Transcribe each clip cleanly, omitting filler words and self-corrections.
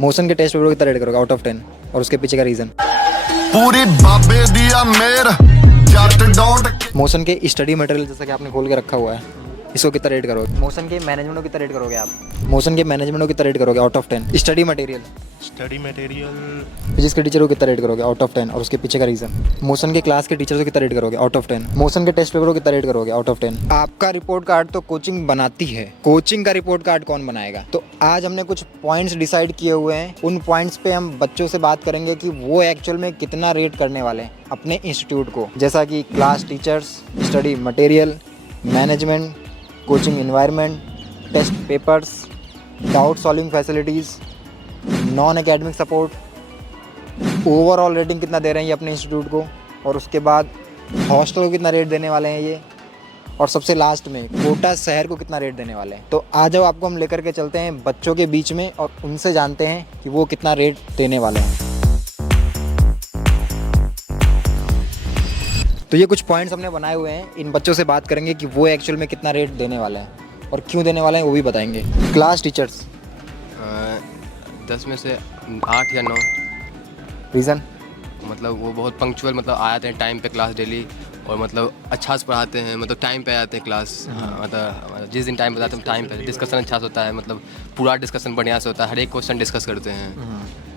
Motion के test paper को कितना रेट करोगे आउट ऑफ 10 और उसके पीछे का रीज़न? पूरी बाबे दिया मेर जट डोंट। मोशन के स्टडी मटेरियल जैसा कि आपने खोल के रखा हुआ है, इसको कितना रेट करोगे? मोशन के मैनेजमेंट को कितना रेट करोगे आप? मोशन के मैनेजमेंट को कितना रेट करोगे out of 10? Study material physics के टीचर को कितना रेट करोगे आउट ऑफ 10 और उसके पीछे का रीज़न? मोशन के क्लास के टीचर को कितना रेट करोगे आउट ऑफ 10? मोशन के टेस्ट पेपर को कितना रेट करोगे आउट ऑफ 10? आपका रिपोर्ट कार्ड तो कोचिंग बनाती है, कोचिंग का रिपोर्ट कार्ड कौन बनाएगा? तो आज हमने कुछ पॉइंट्स डिसाइड किए हुए हैं, उन पॉइंट्स पे हम बच्चों से बात करेंगे कि वो एक्चुअल में कितना रेट करने वाले हैं अपने इंस्टीट्यूट को, जैसा कि class teachers, study material, management, coaching environment, test papers, doubt solving facilities, non academic support, overall rating कितना दे रहे हैं ये अपने इंस्टीट्यूट को, और उसके बाद हॉस्टल को कितना रेट देने वाले हैं ये, और सबसे लास्ट में कोटा शहर को कितना रेट देने वाले हैं। तो आ जाओ, आपको हम लेकर के चलते हैं बच्चों के बीच में और उनसे जानते हैं कि वो कितना रेट देने वाले हैं। तो ये कुछ पॉइंट्स हमने बनाए हुए हैं, इन बच्चों से बात करेंगे कि वो एक्चुअल में कितना रेट देने वाले हैं और क्यों देने वाले हैं वो भी बताएंगे। क्लास टीचर्स 10 में से 8 या 9। रीज़न? मतलब वो बहुत पंक्चुअल, मतलब आ जाते हैं टाइम पे क्लास डेली, और मतलब अच्छा से पढ़ाते हैं, मतलब टाइम पे आते हैं क्लास। मतलब जिस दिन टाइम बताते हैं टाइम पे, डिस्कशन अच्छा से होता है, मतलब पूरा डिस्कशन बढ़िया से होता है, हर एक क्वेश्चन डिस्कस करते हैं।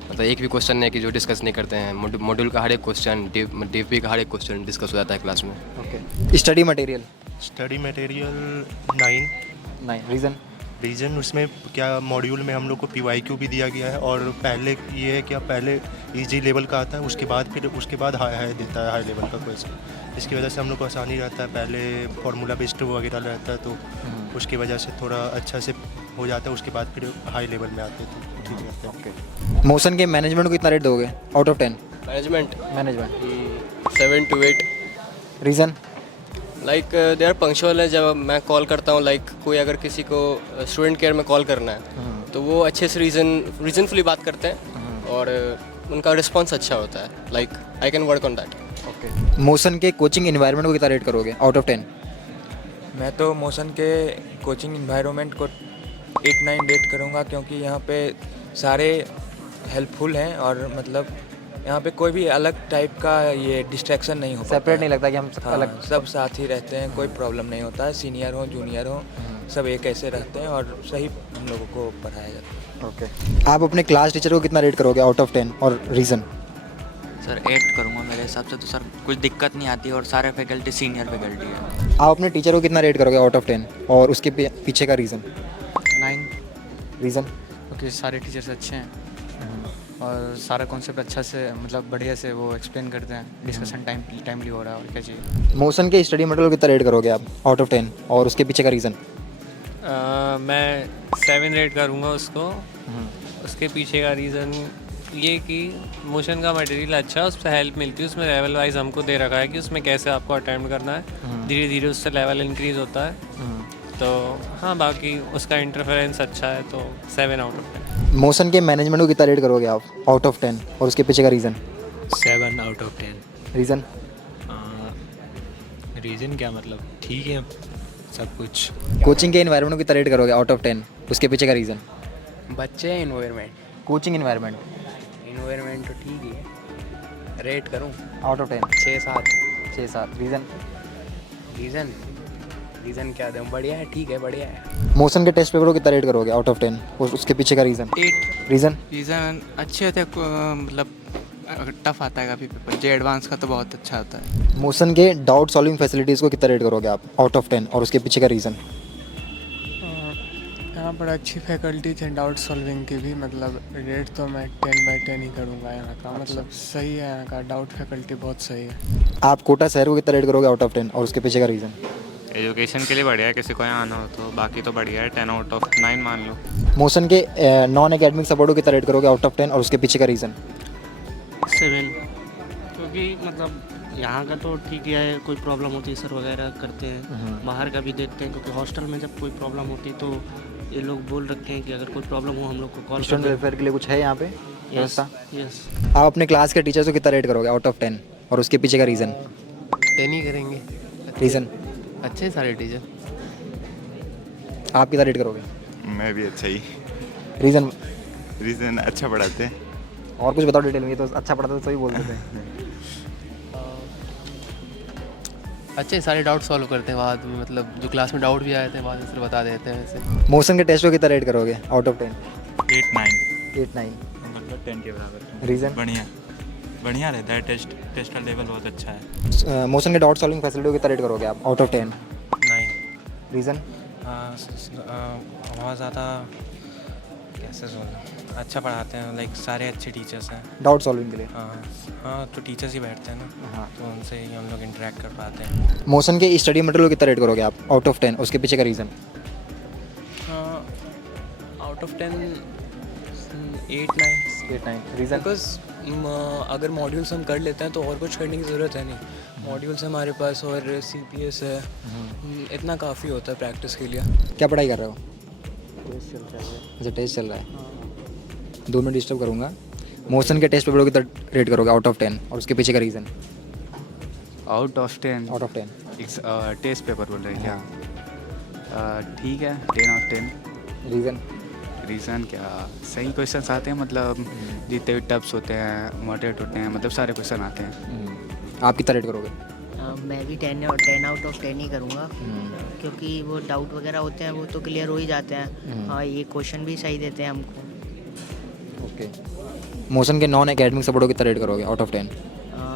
मतलब एक भी क्वेश्चन नहीं कि जो डिस्कस नहीं करते हैं, मॉड्यूल का हर एक क्वेश्चन, डीपी का हर एक क्वेश्चन डिस्कस हो जाता है क्लास में। Okay. Study material 9। Reason? Reason उसमें क्या, मॉड्यूल में हम लोग को PYQ भी दिया गया है, और पहले ये है कि पहले इजी लेवल का आता है, उसके बाद हाई देता है, हाई लेवल का क्वेश्चन। इसकी वजह से हम लोग को आसानी रहता है, पहले फार्मूला बेस्ड वगैरह रहता है, तो उसकी वजह से थोड़ा अच्छा से हो जाता है, उसके बाद फिर हाई लेवल में आते हैं तो ठीक रहता है। ओके। मोशन के मैनेजमेंट को कितना रेट दोगे out of 10? Management 7 to 8। Reason? Like they are punctual है। जब मैं कॉल करता हूँ, लाइक कोई अगर किसी को स्टूडेंट केयर में कॉल करना है तो वो अच्छे से रीजनफुली बात करते हैं और उनका रिस्पॉन्स अच्छा होता है। Like I can work on that. Okay. Motion के कोचिंग इन्वायरमेंट को कितना रेट करोगे आउट ऑफ 10? मैं तो मोशन के कोचिंग इन्वायरमेंट को 8-9 रेट करूँगा, क्योंकि यहाँ पे सारे हेल्पफुल हैं और मतलब यहाँ पे कोई भी अलग टाइप का ये डिस्ट्रैक्शन नहीं हो पाता। सेपरेट नहीं लगता कि हम हाँ, अलग? सब साथ ही रहते हैं, कोई प्रॉब्लम नहीं होता है। सीनियर हो जूनियर हो सब एक ऐसे रहते हैं और सही हम लोगों को पढ़ाया जाता है। ओके। आप अपने क्लास टीचर को कितना रेट करोगे आउट ऑफ 10 और रीज़न? सर 8 करूँगा। मेरे हिसाब से तो सर कुछ दिक्कत नहीं आती और सारे फैकल्टी सीनियर फैकल्टी है। आप अपने टीचर को कितना रेट करोगे आउट ऑफ 10 और उसके पीछे का रीज़न? 9। रीज़न? क्योंकि सारे टीचर्स अच्छे हैं और सारा कॉन्सेप्ट अच्छा से मतलब बढ़िया से वो एक्सप्लेन करते हैं, डिस्कशन टाइमली हो रहा है और क्या चाहिए। मोशन के स्टडी मटेरियल को कितना रेट करोगे आप आउट ऑफ 10 और उसके पीछे का रीज़न? मैं 7 रेट करूँगा उसको। उसके पीछे का रीज़न ये कि मोशन का मटेरियल अच्छा है, उससे हेल्प मिलती है, उसमें लेवल वाइज हमको दे रखा है कि उसमें कैसे आपको अटेम्प्ट करना है, धीरे धीरे उससे लेवल इंक्रीज़ होता है। तो हाँ, बाकी उसका इंटरफेरेंस अच्छा है, तो 7 आउट ऑफ 10। मोशन के मैनेजमेंट को कितना रेट करोगे आप आउट ऑफ 10 और उसके पीछे का reason? 7 out of 10। Reason? Reason क्या, मतलब ठीक है सब कुछ। कोचिंग के इन्वायरमेंट को कितना रेट करोगे आउट ऑफ 10 उसके पीछे का रीज़न? बच्चे इन्वायरमेंट कोचिंग इन्वायरमेंट तो ठीक ही है। रेट करूँ आउट ऑफ 10? 6-7। रीज़न क्या दूँ? बढ़िया है, ठीक है, बढ़िया है। मोशन के टेस्ट पेपर को कितना रेट करोगे आउट ऑफ 10 और उसके पीछे का रीज़न? 8। रीज़न अच्छे होते हैं, मतलब टफ आता है काफ़ी पेपर। जो एडवांस का तो बहुत अच्छा होता है। मोशन के डाउट सॉल्विंग फैसिलिटीज़ को कितना रेट करोगे आप आउट ऑफ 10 और उसके पीछे का रीज़न? यहाँ पर अच्छी फैकल्टी थे डाउट सॉल्विंग की भी, मतलब रेट तो मैं 10/10 ही करूँगा यहाँ का। मतलब सही है यहाँ का, डाउट फैकल्टी बहुत सही है। आप कोटा शहर को कितना रेट करोगे आउट ऑफ 10 और उसके पीछे का रीज़न? एजुकेशन के लिए बढ़िया है, किसी को यहाँ आना हो तो। बाकी तो बढ़िया है, 10 आउट ऑफ 9 मान लो। मोशन के नॉन एकेडमिक सपोर्ट को कितना रेट करोगे आउट ऑफ 10 और उसके पीछे का रीज़न? 7। क्योंकि मतलब यहाँ का तो ठीक है, कोई प्रॉब्लम होती है सर वगैरह करते हैं, बाहर का भी देखते हैं, क्योंकि हॉस्टल में जब कोई प्रॉब्लम होती है तो ये लोग बोल रखे हैं कि अगर कोई प्रॉब्लम हो हम लोग को कॉल। स्टूडेंट वेलफेयर के लिए कुछ है यहाँ पे व्यवस्था? यस। आप अपने क्लास के टीचर्स को कितना रेट करोगे आउट ऑफ 10 और उसके पीछे का रीज़न? 10 ही करेंगे। रीज़न? अच्छे सारे टीचर। आप कितना रेट करोगे? मैं भी अच्छा ही। रीज़न? रीज़न अच्छा पढ़ाते हैं। और कुछ बताओ डिटेल में, ये तो अच्छा पढ़ाते तो सही बोलते थे। अच्छे सारे डाउट सॉल्व करते हैं बाद में, मतलब जो क्लास में डाउट भी आए थे बाद में सर बता देते हैं वैसे। मोशन के टेस्ट को कितना रेट करोगे आउट ऑफ 10? 8-9 8-9। मतलब 10 के बराबर। रीज़न? बढ़िया रहता है, टेस्ट का लेवल बहुत अच्छा है। मोशन के डाउट सॉल्विंग फैसिलिटी को कितना रेट करोगे आप आउट ऑफ 10? 9। रीज़न? बहुत ज़्यादा कैसे बोलूं, अच्छा पढ़ाते हैं, लाइक सारे अच्छे टीचर्स हैं डाउट सॉल्विंग के लिए? हाँ, तो टीचर्स ही बैठते हैं ना। हाँ। तो उनसे ही हम लोग इंटरेक्ट कर पाते हैं। मोशन के स्टडी मटेरियल को कितना रेट करोगे आप आउट ऑफ 10? उसके पीछे का reason? Out of 10 8-9। 8-9। Reason? Because अगर मॉड्यूल्स हम कर लेते हैं तो और कुछ करने की ज़रूरत है नहीं। मॉड्यूल्स हमारे पास और CPS है, इतना काफ़ी होता है प्रैक्टिस के लिए। क्या पढ़ाई कर रहे हो? अच्छा, टेस्ट चल रहा है। 2 मिनट डिस्टर्ब करूँगा। मोशन के टेस्ट पेपर को कितना रेट करोगे आउट ऑफ 10? और उसके पीछे का reason? Out of 10? Out of 10। Test paper बोल रहे हैं क्या? ठीक है, 10 out of 10। रीज़न? रीज़न क्या, सही क्वेश्चंस आते हैं, मतलब जितने भी टप्स होते हैं, मॉडरेट होते हैं, मतलब सारे क्वेश्चन आते हैं। आप कितना रेट करोगे? मैं भी 10 आउट ऑफ 10 ही करूँगा, क्योंकि वो डाउट वगैरह होते हैं वो तो क्लियर हो ही जाते हैं। हाँ, ये क्वेश्चन भी सही देते हैं हमको। ओके। मोशन के नॉन एकेडमिक सपोर्ट को कितना रेट करोगे आउट ऑफ 10?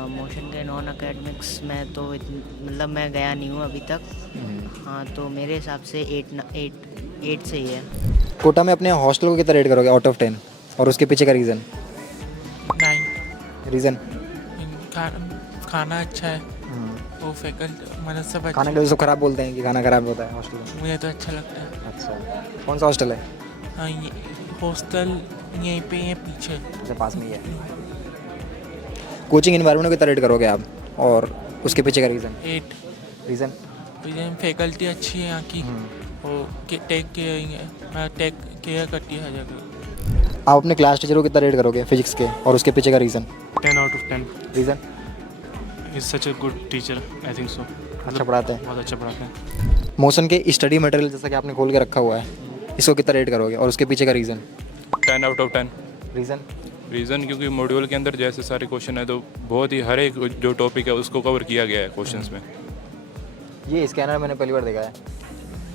मोशन के नॉन एकेडमिक्स में तो मतलब मैं गया नहीं हूँ अभी तक। हाँ, तो मेरे हिसाब से 8 से ही है। कोटा में अपने हॉस्टल को कितना रेट करोगे आउट ऑफ 10? और उसके पीछे का रीज़न? 9। रीज़न? खाना अच्छा है, वो फैकल्टी मतलब सब अच्छा। खाना के वजह से ख़राब बोलते हैं कि खाना ख़राब होता है हॉस्टल में? मुझे तो अच्छा लगता है। अच्छा, कौन सा हॉस्टल है? हाँ, ये हॉस्टल यहीं पे है पीछे। अच्छा, पास में ही है। कोचिंग इन्वायरमेंट को कितना रेट करोगे आप? और उसके पीछे का रीज़न? 8। रीज़न? फैकल्टी अच्छी है यहाँ की, वो टेक केयर करती है हर जगह। आप अपने क्लास टीचर को कितना रेट करोगे फिजिक्स के? और उसके पीछे का reason? 10 out of 10। Reason? Is such a good teacher, I think so. अच्छा पढ़ाते हैं? बहुत अच्छा पढ़ाते हैं। मोशन के स्टडी मटेरियल जैसा कि आपने खोल के रखा हुआ है, इसको कितना रेट करोगे? और उसके पीछे का reason? 10 out of 10। Reason? Reason क्योंकि मॉड्यूल के अंदर जैसे सारे क्वेश्चन है तो बहुत ही हर एक जो टॉपिक है उसको कवर किया गया है क्वेश्चंस में। ये स्कैनर मैंने पहली बार देखा है,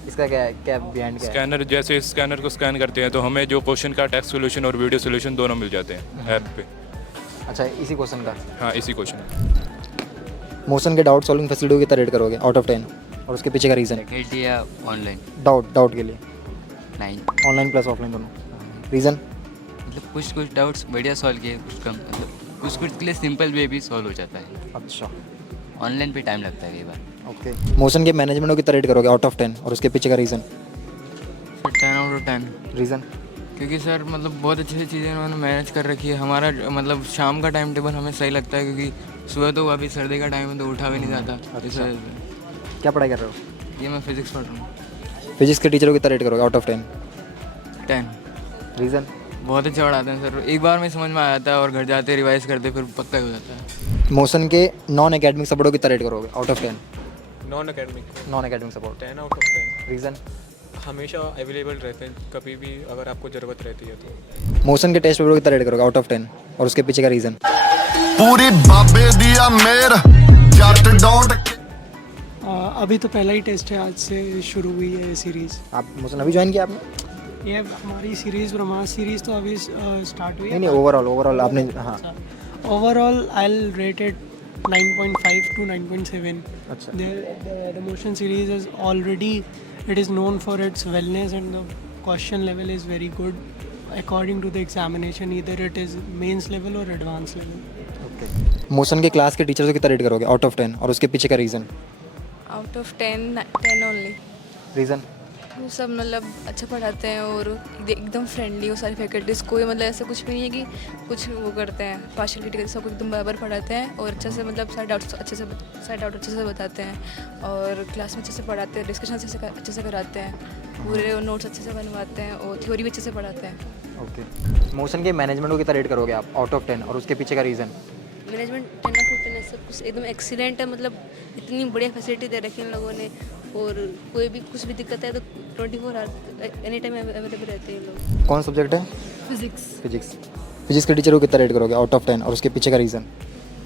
इसका क्या है, क्या बिहाइंड क्या है? स्कैनर, जैसे स्कैनर को स्कैन करते हैं तो हमें जो क्वेश्चन का टेक्स्ट सोल्यूशन और वीडियो सोल्यूशन दोनों मिल जाते हैं ऐप पे। अच्छा, इसी क्वेश्चन का? हाँ, इसी क्वेश्चन। मोशन के डाउट सॉल्विंग फैसिलिटी को कितना रेट करोगे आउट ऑफ 10? और उसके पीछे का रीज़न? फैकल्टी या ऑनलाइन? डाउट के लिए 9। ऑनलाइन प्लस ऑफलाइन दोनों। रीज़न? मतलब कुछ डाउट्स बढ़िया सॉल्व किए, कुछ कम, मतलब कुछ के लिए सिंपल वे भी सॉल्व हो जाता है। अच्छा, ऑनलाइन पे टाइम लगता है कई बार। ओके। मोशन के मैनेजमेंट को कितना रेट करोगे आउट ऑफ 10? और उसके पीछे का रीज़न? 10 out of 10। रीज़न? क्योंकि सर मतलब बहुत अच्छी सी चीज़ें उन्होंने मैनेज कर रखी है। हमारा मतलब शाम का टाइम टेबल हमें सही लगता है, क्योंकि सुबह तो अभी सर्दी का टाइम है तो उठा भी नहीं जाता। अच्छा। क्या पढ़ाई कर रहे हो? ये मैं फिजिक्स पढ़ रहा हूँ। फिजिक्स के टीचर को कितना रेट करोगे आउट ऑफ 10? 10। रीज़न? बहुत अच्छा पढ़ाते हैं सर, एक बार में समझ में आ जाता है और घर जाते रिवाइज करते फिर पक्का ही हो जाता है। मोशन के नॉन एकेडमिक सपोर्ट को कितना रेट करोगे out of 10? Non academic support 10 out of 10। Reason? हमेशा अवेलेबल रहते हैं, कभी भी अगर आपको ज़रूरत रहती है तो। मोशन के टेस्ट पेपर को कितना रेट करोगे आउट ऑफ 10? और उसके पीछे का रीज़न? पूरी बाबे दिया मेर जट डोंट। अभी तो पहला ही टेस्ट है, आज से शुरू हुई है ये सीरीज़। आप मोशन अभी ज्वाइन किया आपने? ये हमारी सीरीज़ ब्रह्मास्त्र सीरीज़ तो अभी स्टार्ट हुई है। नहीं, ओवरऑल आपने? हाँ, overall I will rate it 9.5 to 9.7. अच्छा। The motion series is already, it is known for its wellness and the question level is very good according to the examination, either it is mains level or advanced level. Okay. Motion के class के teacher को कितना rate करोगे out of 10? और उसके पीछे का reason? Out of 10 only. Reason? वो सब मतलब अच्छा पढ़ाते हैं और एकदम फ्रेंडली हो सारी फैकल्टीज़, कोई मतलब ऐसा कुछ भी नहीं है कि कुछ वो करते हैं पार्शलिटी करते, सब एकदम बराबर पढ़ाते हैं और अच्छे से मतलब सारे डाउट अच्छे से बताते हैं और क्लास में अच्छे से पढ़ाते हैं, डिस्कशन अच्छे से कराते हैं, पूरे नोट्स अच्छे से बनवाते हैं और थ्योरी भी अच्छे से पढ़ाते हैं। ओके। मोशन के मैनेजमेंट को कितना रेट करोगे आप आउट ऑफ 10? और उसके पीछे का रीज़न? मैनेजमेंट 10 out of 10 सब कुछ एकदम एक्सीलेंट है, मतलब इतनी बढ़िया फैसिलिटी दे रखी है इन लोगों ने और कोई भी कुछ भी दिक्कत है तो 24 आवर एनी टाइम अवेलेबल रहते हैं लोग। कौन सब्जेक्ट है? फिजिक्स के टीचर को कितना रेट करोगे आउट ऑफ 10 और उसके पीछे का reason?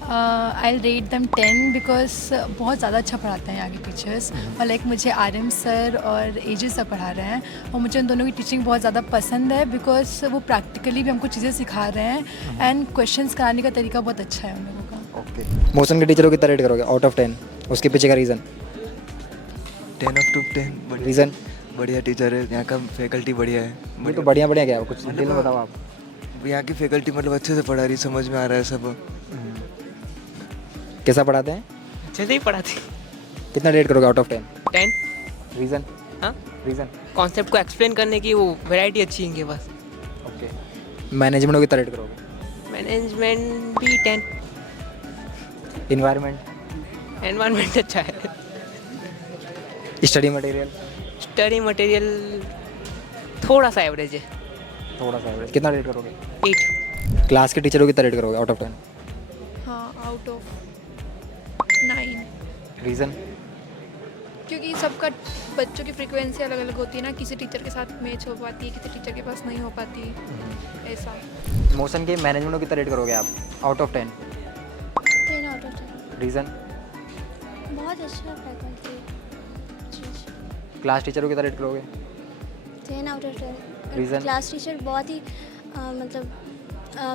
I rate them 10 because बहुत ज़्यादा अच्छा पढ़ाते हैं यहाँ के टीचर्स। और लाइक मुझे RM सर और AJ सर पढ़ा रहे हैं और मुझे उन दोनों की टीचिंग बहुत ज़्यादा पसंद है बिकॉज वो प्रैक्टिकली भी हमको चीज़ें सिखा रहे हैं एंड क्वेश्चंस कराने का तरीका बहुत अच्छा है उन लोगों का। ओके। मोशन के टीचर को कितना रेट करोगे आउट ऑफ 10? उसके पीछे का रीज़न? 10/10 रीज़न? बढ़िया टीचर है, यहाँ का फैकल्टी बढ़िया है। ये तो बढ़िया क्या है, कुछ डिटेल में बताओ आप। यहाँ की फैकल्टी मतलब अच्छे से पढ़ा रही, समझ में आ रहा है सब। कैसा पढ़ाते हैं? अच्छे से ही पढ़ाते। कितना रेट करोगे आउट ऑफ 10? 10। रीज़न? हाँ, रीज़न? कॉन्सेप्ट को एक्सप्लेन करने की वो वैरायटी अच्छी है इनके पास। ओके। मैनेजमेंट को कितना रेट करोगे? मैनेजमेंट भी 10। एनवायरनमेंट अच्छा है। Study material? स्टडी मटेरियल थोड़ा सा एवरेज है। कितना रेट करोगे? 8। क्लास के टीचर को कितना रेट करोगे आउट ऑफ 10? हाँ, आउट ऑफ 9। रीज़न? क्योंकि सबका बच्चों की फ्रीक्वेंसी अलग अलग होती है ना, किसी टीचर के साथ मैच हो पाती है, किसी टीचर के पास नहीं हो पाती, ऐसा। मोशन के मैनेजमेंट को कितना रेट करोगे आप out of 10? 10 out of 10। Reason? बहुत अच्छा फैकल्टी। क्लास टीचर को कितना रेट करोगे? 10 out of 10। Reason? Class teacher बहुत ही मतलब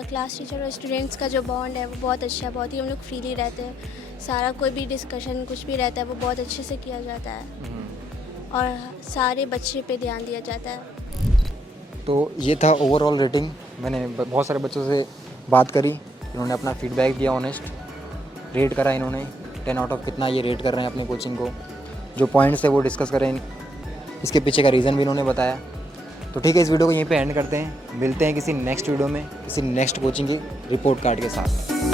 क्लास टीचर और स्टूडेंट्स का जो बॉन्ड है वो बहुत अच्छा है, बहुत ही हम लोग फ्रीली रहते हैं। सारा कोई भी डिस्कशन कुछ भी रहता है वो बहुत अच्छे से किया जाता है और सारे बच्चे पे ध्यान दिया जाता है। तो ये था ओवरऑल रेटिंग। मैंने बहुत सारे बच्चों से बात करी, इन्होंने अपना फीडबैक दिया, ऑनेस्ट रेट करा इन्होंने 10 आउट ऑफ कितना ये रेट कर रहे हैं अपनी कोचिंग को। जो पॉइंट्स है वो डिस्कस करें, इसके पीछे का रीज़न भी इन्होंने बताया। तो ठीक है, इस वीडियो को यहीं पे एंड करते हैं। मिलते हैं किसी नेक्स्ट वीडियो में किसी नेक्स्ट कोचिंग की रिपोर्ट कार्ड के साथ।